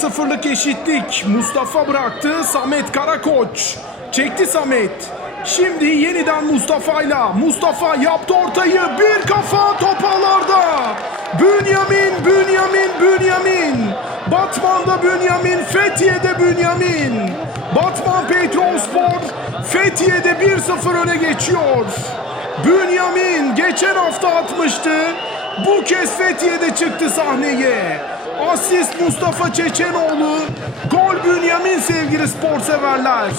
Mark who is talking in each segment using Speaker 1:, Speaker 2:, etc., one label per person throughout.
Speaker 1: 0'lık eşitlik. Mustafa bıraktı. Samet Karakoç. Çekti Samet. Şimdi yeniden Mustafa'yla. Mustafa yaptı ortayı. Bir kafa top ağlarda. Bünyamin, Bünyamin, Bünyamin. Batman'da Bünyamin, Fethiye'de Bünyamin. Batman Petrolspor Fethiye'de 1-0 öne geçiyor. Bünyamin geçen hafta atmıştı. Bu kez Fethiye'de çıktı sahneye. Asist Mustafa Çeçenoğlu. Gol Bünyamin sevgili spor severler.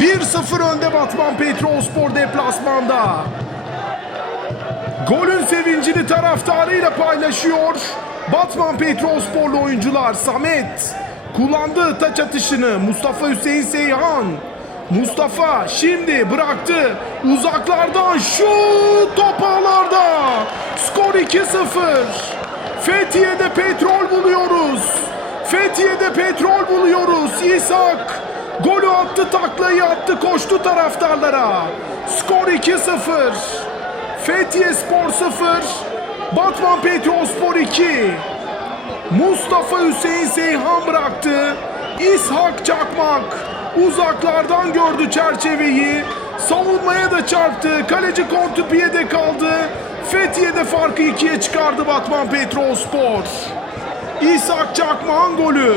Speaker 1: 1-0 önde Batman Petrolspor deplasmanda. Golün sevincini taraftarıyla paylaşıyor. Batman Petrolsporlu oyuncular Samet kullandı taç atışını Mustafa Hüseyin Seyhan. Mustafa şimdi bıraktı uzaklardan şut top ağlarda. Skor 2-0. Fethiye'de petrol buluyoruz. Fethiye'de petrol buluyoruz. İshak golü attı taklayı attı koştu taraftarlara. Skor 2-0. Fethiye Spor 0, Batman Petrolspor 2. Mustafa Hüseyin Seyhan bıraktı. İshak Çakmak uzaklardan gördü çerçeveyi. Savunmaya da çarptı. Kaleci Kontüpiye'de kaldı. Fethiye'de farkı ikiye çıkardı Batman Petrolspor. İshak Çakmak'ın golü.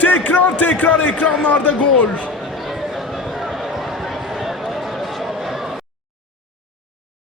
Speaker 1: Tekrar tekrar ekranlarda gol.